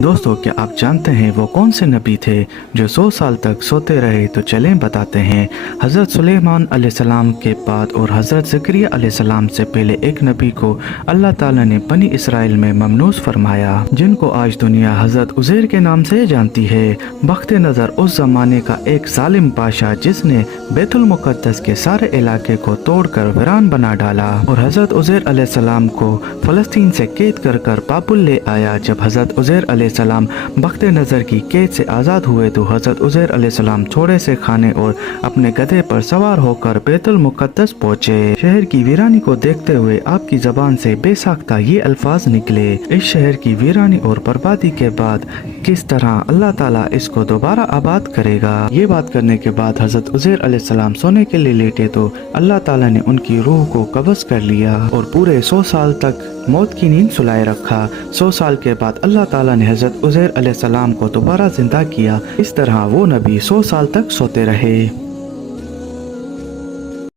दोस्तों, क्या आप जानते हैं वो कौन से नबी थे जो 100 साल तक सोते रहे? तो चलें बताते हैं। हज़रत सुलेमान अलैहिस्सलाम के बाद और हज़रत ज़करिया अलैहिस्सलाम से पहले एक नबी को अल्लाह ताला ने बनी इसराइल में ममनूस फरमाया, जिनको आज दुनिया हज़रत उज़ैर के नाम से जानती है। बख्ते नज़र उस ज़माने का एक जालिम बादशाह जिसने बैतुल मुक़द्दस के सारे इलाके को तोड़कर वीरान बना डाला और हज़रत उज़ैर अलैहिस्सलाम को फ़लस्तीन से कैद कर बाबुल ले आया। जब हज़रत उज़ैर अलैहिस्सलाम बख्ते नज़र की कैद से आज़ाद हुए तो हज़रत उज़ैर अलैहिस्सलाम थोड़े से खाने और अपने गधे पर सवार होकर बैतुल मुक़द्दस पहुँचे। शहर की वीरानी को देखते हुए आपकी ज़बान से बेसाख्ता ये अल्फाज निकले, इस शहर की वीरानी और बर्बादी के बाद किस तरह अल्लाह ताला इसको दोबारा आबाद करेगा। ये बात करने के बाद हज़रत उज़ैर अलैहिस्सलाम सोने के लिए लेटे तो अल्लाह ताला ने उनकी रूह को कब्ज़ कर लिया और पूरे 100 साल तक मौत की नींद सुलाए रखा। 100 साल के बाद अल्लाह ताला ने हज़रत उज़ैर अलैहिस्सलाम को दोबारा जिंदा किया। इस तरह वो नबी 100 साल तक सोते रहे।